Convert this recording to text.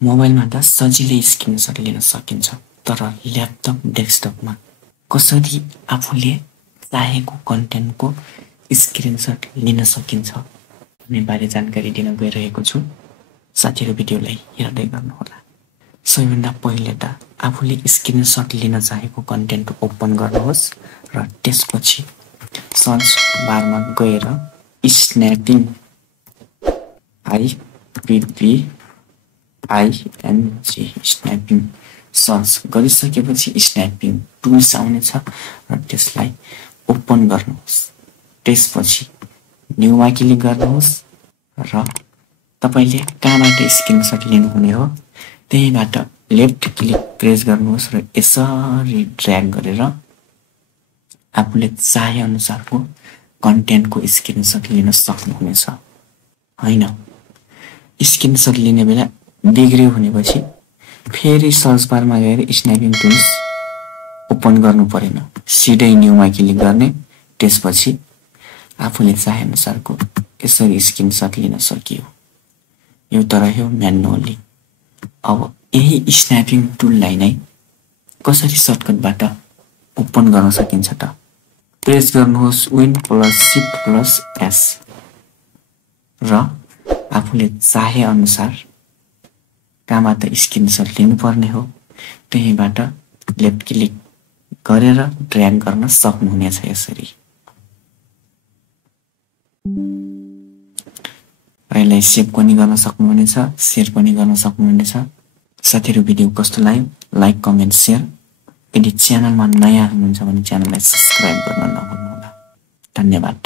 मोबाइलमा त सजिलै स्क्रिनशट लिन सकिन्छ, तर ल्यापटप डेस्कटपमा कसरी आफूले चाहेको कन्टेन्टको स्क्रिनशट लिन सकिन्छ भन्ने बारे जानकारी दिन गइरहेको छु। साथीहरु भिडियोलाई हेर्दै गर्नुहोला। सबैभन्दा पहिले त आफूले स्क्रिनशट लिन चाहेको कन्टेन्ट ओपन गर्नुहोस् र त्यसपछि सर्च बारमा गएर स्न्यापिङ स्न्यापिङ सर्च गरिसकेपछि स्न्यापिङ टुल्स आउनेछ र त्यसलाई ओपन गर्नुहोस्। त्यसपछि न्यूमा क्लिक गर्नुहोस् र तपाईले कहाँबाट स्क्रिनशट लिनुहुने हो त्यहीबाट लेफ्ट क्लिक प्रेस गर्नुहोस् र यसरी ड्र्याग गरेर आफूले चाहे अनुसारको कन्टेन्टको स्क्रिनशट लिन सक्नुहुनेछ। हैन, स्क्रिनशट लिने बेला बिग्रियो भनेपछि फेरि सर्च बारमा गएर स्न्यापिङ टुल्स ओपन गर्नु परेन, सिधै न्यूमा क्लिक गर्ने। त्यसपछि आफूले चाहे अनुसारको यसरी स्क्रिनशट लिन सकियो। यो त रह्यो म्यानुअली। अब यही स्न्यापिङ टुललाई नै कसरी सर्टकटबाट ओपन गर्न सकिन्छ त? प्रेस गर्नुहोस् win plus shift plus S र आफूले चाहे अनुसार कहाँबाट स्क्रिनशट लिनुपर्ने हो त्यहीबाट लेफ्ट क्लिक गरेर ड्र्याग गर्न सक्नुहुनेछ। यसरी यसलाई सेभ पनि गर्न सक्नुहुनेछ, शेयर पनि गर्न सक्नुहुनेछ। साथीहरु भिडियो कस्तो लाग्यो लाइक कमेन्ट शेयर। यदि च्यानलमा नयाँ हुनुहुन्छ भने च्यानललाई सब्स्क्राइब गर्न नभुल्नुहोला। धन्यवाद।